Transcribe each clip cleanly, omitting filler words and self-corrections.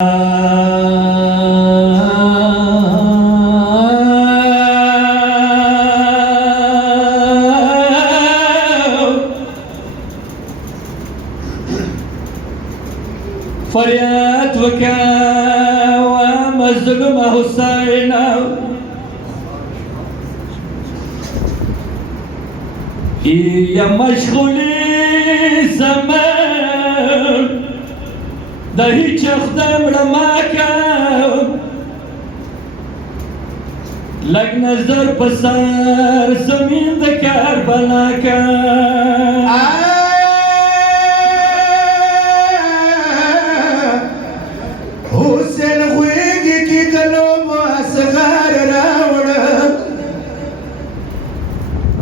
فریاد وکا و مظلوم حسین یا مشغولی زمان ده هیچ اخدم رماکم لگ نظر پسر زمین ده کربلا کم حسین خویگی کی دلو ماسغار راوڑا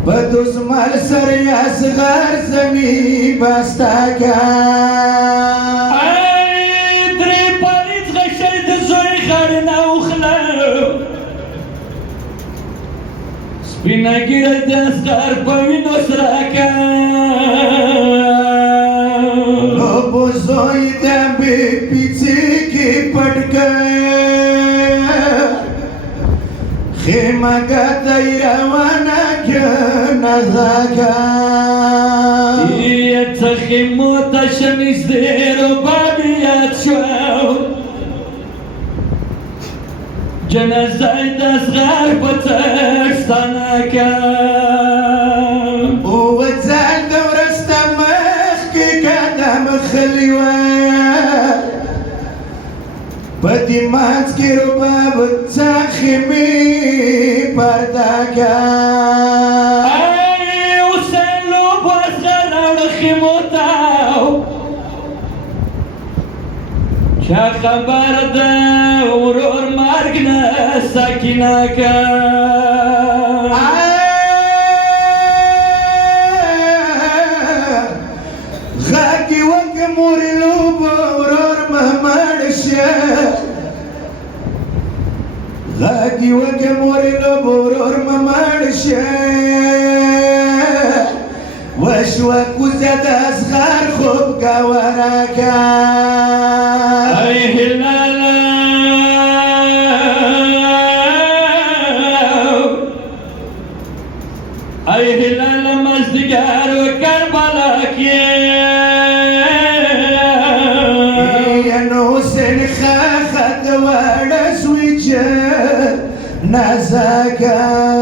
بدوس مال سر اصغار زمین باستا کیا دری پالیت غشید زوی خارنا اخلو سپینا گیرد اصغار پوینو سراکا لبو زوی دنبی پیچی کی پڑکا خیمہ گتای روانا کیا نزاکا خیمو تشنیز دیرو بابیات شو جنازای دستغار پترستانا کم او زال دورستا مخی قدم خلیوان بدی مات کی رو باب تخیمی پردا کم چه خبر ده ورور مرگ نه سکینه کن غاقی وک موری لوب ورور محمد شه غاقی وک موری لوب ورور محمد شه وشوك وزاد أصغر خوب وراكا أي هلالا أي هلالا مزدقار وكربلاك يا نوسن خاخد ورس وجه نزاكا